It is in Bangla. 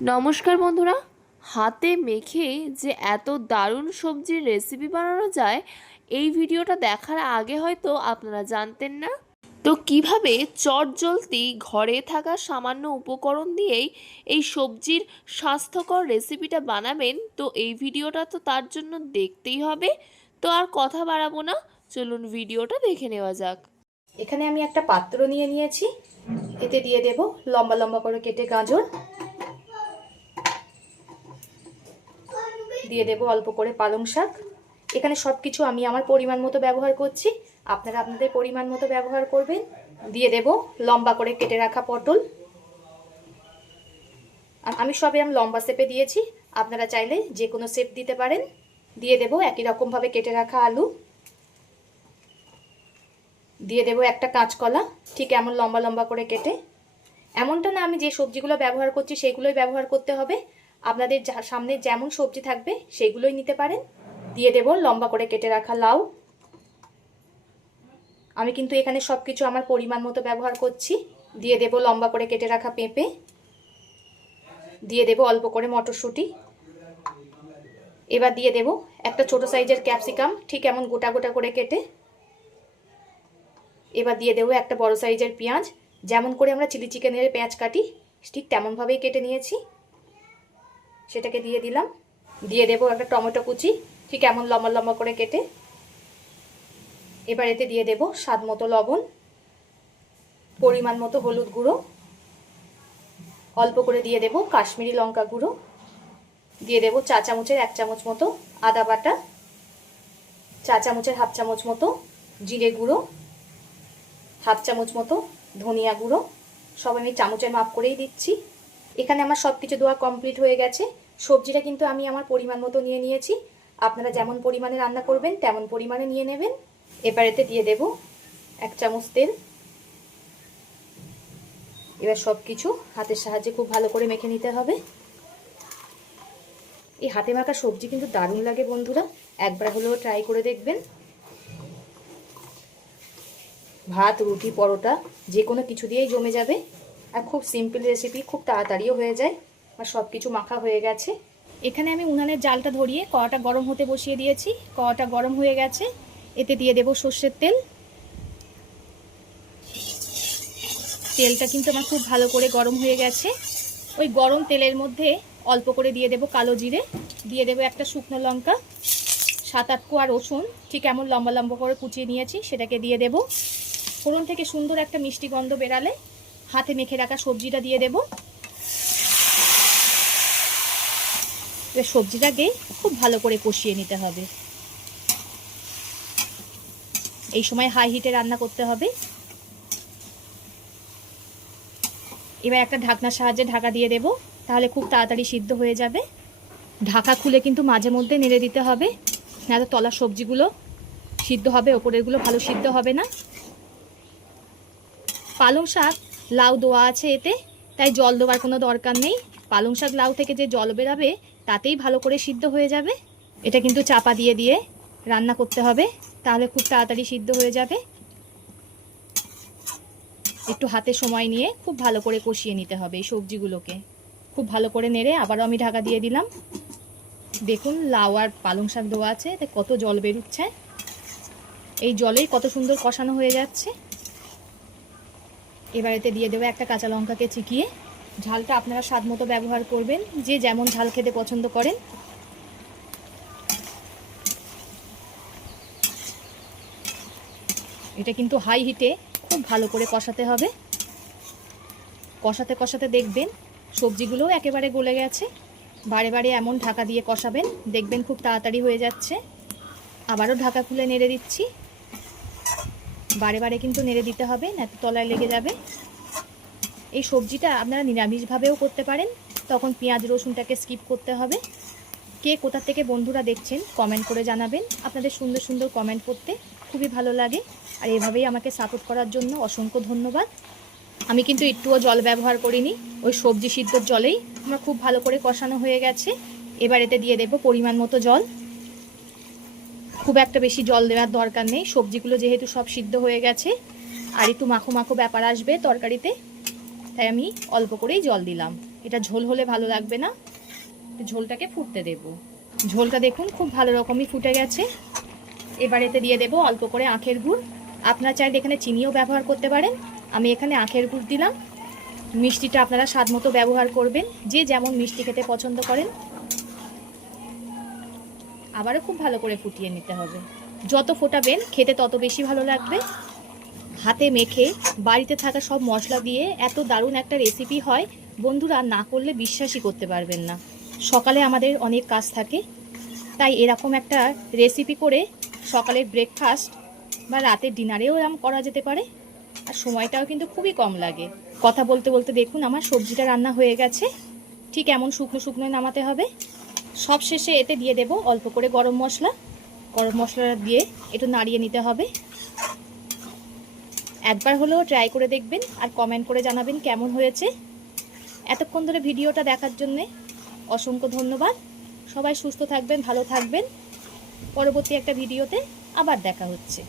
নমস্কার বন্ধুরা, হাতে মেখে যে এত দারুণ সবজির রেসিপি বানানো যায় এই ভিডিওটা দেখার আগে হয়তো আপনারা জানতেন না। তো কিভাবে চটজলদি ঘরে থাকা সামান্য উপকরণ দিয়েই এই সবজির স্বাস্থ্যকর রেসিপিটা বানাবেন, তো এই ভিডিওটা তো তার জন্য দেখতেই হবে। তো আর কথা বাড়াবো না, চলুন ভিডিওটা দেখে নেওয়া যাক। এখানে আমি একটা পাত্র নিয়ে নিয়েছি, এতে দিয়ে দেব লম্বা লম্বা করে কেটে গাজর, দিয়ে দেব অল্প করে পালং শাক। এখানে সব কিছু আমি আমার পরিমাণ মতো ব্যবহার করছি, আপনারা আপনাদের পরিমাণ মতো ব্যবহার করবেন। দিয়ে দেব লম্বা করে কেটে রাখা পটল, আমি সব এরকম লম্বা শেপে দিয়েছি, আপনারা চাইলে যে কোনো শেপ দিতে পারেন। দিয়ে দেব একই রকমভাবে কেটে রাখা আলু, দিয়ে দেব একটা কাঁচকলা, ঠিক এমন লম্বা লম্বা করে কেটে। এমনটা না আমি যে সবজিগুলো ব্যবহার করছি সেগুলোই ব্যবহার করতে হবে, আপনাদের সামনে যেমন সবজি থাকবে সেগুলোই নিতে পারেন। দিয়ে দেব লম্বা করে কেটে রাখা লাউ, আমি কিন্তু এখানে সব কিছু আমার পরিমাণ মতো ব্যবহার করছি। দিয়ে দেব লম্বা করে কেটে রাখা পেঁপে, দিয়ে দেব অল্প করে মটরশুঁটি। এবার দিয়ে দেব একটা ছোট সাইজের ক্যাপসিকাম, ঠিক এমন গোটা গোটা করে কেটে। এবার দিয়ে দেবো একটা বড় সাইজের পেঁয়াজ, যেমন করে আমরা চিলি চিকেনের পেঁয়াজ কাটি ঠিক তেমনভাবেই কেটে নিয়েছি, সেটাকে দিয়ে দিলাম। দিয়ে দেবো একটা টমেটো কুচি, ঠিক এমন লম্বা লম্বা করে কেটে। এবার এতে দিয়ে দেব স্বাদ মতো লবণ, পরিমাণ মতো হলুদ গুঁড়ো, অল্প করে দিয়ে দেব কাশ্মীরি লঙ্কা গুঁড়ো, দিয়ে দেব চা চামচের 1 চামচ মতো আদা বাটা, চা চামচের 1/2 চামচ মতো জিরে গুঁড়ো, 1/2 চামচ মতো ধনিয়া গুঁড়ো। সব আমি চামচের মাপ করেই দিচ্ছি। এখানে আমার সব কিছু দেওয়া কমপ্লিট হয়ে গেছে। সবজিটা কিন্তু আমি আমার পরিমাণ মতো নিয়ে নিয়েছি, আপনারা যেমন পরিমাণে রান্না করবেন তেমন পরিমাণে নিয়ে নেবেন। এবার এতে দিয়ে দেব 1 চামচ তেল। এবার সব কিছু হাতের সাহায্যে খুব ভালো করে মেখে নিতে হবে। এই হাতে মাখা সবজি কিন্তু দারুণ লাগে বন্ধুরা, একবার হলেও ট্রাই করে দেখবেন। ভাত, রুটি, পরোটা যে কোনো কিছু দিয়েই জমে যাবে, আর খুব সিম্পল রেসিপি, খুব তাড়াতাড়িও হয়ে যায়। আর সব কিছু মাখা হয়ে গেছে। এখানে আমি উনানের জালটা ধরিয়ে কড়াটা গরম হতে বসিয়ে দিয়েছি, কড়াটা গরম হয়ে গেছে। এতে দিয়ে দেব সর্ষের তেল। তেলটা কিন্তু আমার খুব ভালো করে গরম হয়ে গেছে। ওই গরম তেলের মধ্যে অল্প করে দিয়ে দেব কালো জিরে, দিয়ে দেব একটা শুকনো লঙ্কা, 7-8 কোয়া রসুন ঠিক এমন লম্বা লম্বা করে কুচিয়ে নিয়েছি, সেটাকে দিয়ে দেব। ফোড়ন থেকে সুন্দর একটা মিষ্টি গন্ধ বেরালে হাতে মেখে রাখা সবজিটা দিয়ে দেব। সবজিটাকে খুব ভালো করে কষিয়ে নিতে হবে, এই সময় হাই হিটে রান্না করতে হবে। এবার একটা ঢাকনার সাহায্যে ঢাকা দিয়ে দেব, তাহলে খুব তাড়াতাড়ি সিদ্ধ হয়ে যাবে। ঢাকা খুলে কিন্তু মাঝে মধ্যে নেড়ে দিতে হবে, নাহলে তলার সবজিগুলো সিদ্ধ হবে, ওপরেরগুলো ভালো সিদ্ধ হবে না। পালং শাক লাউ দেওয়া আছে এতে, তাই জল দেওয়ার কোনো দরকার নেই। পালং শাক লাউ থেকে যে জল বেরাবে তাতেই ভালো করে সিদ্ধ হয়ে যাবে। এটা কিন্তু চাপা দিয়ে দিয়ে রান্না করতে হবে, তাহলে খুব তাড়াতাড়ি সিদ্ধ হয়ে যাবে। একটু হাতে সময় নিয়ে খুব ভালো করে কষিয়ে নিতে হবে এই সবজিগুলোকে। খুব ভালো করে নেড়ে আবারও আমি ঢাকা দিয়ে দিলাম। দেখুন লাউ আর পালং শাক দেওয়া আছে, এতে কত জল বেরোচ্ছে, এই জলেই কত সুন্দর কষানো হয়ে যাচ্ছে। এবার এতে দিয়ে দেবো একটা কাঁচা লঙ্কাকে চিকিয়ে। ঝালটা আপনারা স্বাদ মতো ব্যবহার করবেন, যে যেমন ঝাল খেতে পছন্দ করেন। এটা কিন্তু হাই হিটে খুব ভালো করে কষাতে হবে। কষাতে কষাতে দেখবেন সবজিগুলোও একেবারে গলে গেছে। বারে বারে এমন ঢাকা দিয়ে কষাবেন, দেখবেন খুব তাড়াতাড়ি হয়ে যাচ্ছে। আবারও ঢাকা খুলে নেড়ে দিচ্ছি, বারে বারে কিন্তু নেড়ে দিতে হবে, না তো তলায় লেগে যাবে। এই সবজিটা আপনারা নিরামিষভাবেও করতে পারেন, তখন পেঁয়াজ রসুনটাকে স্কিপ করতে হবে। কে কোথা থেকে বন্ধুরা দেখছেন কমেন্ট করে জানাবেন, আপনাদের সুন্দর সুন্দর কমেন্ট করতে খুবই ভালো লাগে। আর এভাবেই আমাকে সাপোর্ট করার জন্য অসংখ্য ধন্যবাদ। আমি কিন্তু একটুও জল ব্যবহার করিনি, ওই সবজি সিদ্ধর জলেই আমার খুব ভালো করে কষানো হয়ে গেছে। এবার এতে দিয়ে দেব পরিমাণ মতো জল, খুব একটা বেশি জল দেওয়ার দরকার নেই, সবজিগুলো যেহেতু সব সিদ্ধ হয়ে গেছে। আর একটু মাখো মাখো ব্যাপার আসবে তরকারিতে, তাই আমি অল্প করেই জল দিলাম। এটা ঝোল হলে ভালো লাগবে না, ঝোলটাকে ফুটতে দেব। ঝোলটা দেখুন খুব ভালো রকমই ফুটে গেছে। এবার এতে দিয়ে দেব অল্প করে আখের গুড়। আপনারা চাইলে এখানে চিনিও ব্যবহার করতে পারেন, আমি এখানে আখের গুড় দিলাম। মিষ্টিটা আপনারা স্বাদ মতো ব্যবহার করবেন, যে যেমন মিষ্টি খেতে পছন্দ করেন। আবারও খুব ভালো করে ফুটিয়ে নিতে হবে। যত ফোটাবেন খেতে তত বেশি ভালো লাগবে। হাতে মেখে বাড়িতে থাকা সব মশলা দিয়ে এত দারুণ একটা রেসিপি হয়, বন্ধুরা না করলে বিশ্বাসই করতে পারবেন না। সকালে আমাদের অনেক কাজ থাকে, তাই এরকম একটা রেসিপি করে সকালের ব্রেকফাস্ট বা রাতের ডিনারেও এরকম করা যেতে পারে, আর সময়টাও কিন্তু খুবই কম লাগে। কথা বলতে বলতে দেখুন আমার সবজিটা রান্না হয়ে গেছে। ঠিক এমন শুকনো শুকনো নামাতে হবে। সব শেষে এতে দিয়ে দেব অল্প করে গরম মশলা। গরম মশলাটা দিয়ে একটু নাড়িয়ে নিতে হবে। একবার হলেও ট্রাই করে দেখবেন আর কমেন্ট করে জানাবেন কেমন হয়েছে। এতক্ষণ ধরে ভিডিওটা দেখার জন্যে অসংখ্য ধন্যবাদ। সবাই সুস্থ থাকবেন, ভালো থাকবেন। পরবর্তী একটা ভিডিওতে আবার দেখা হচ্ছে।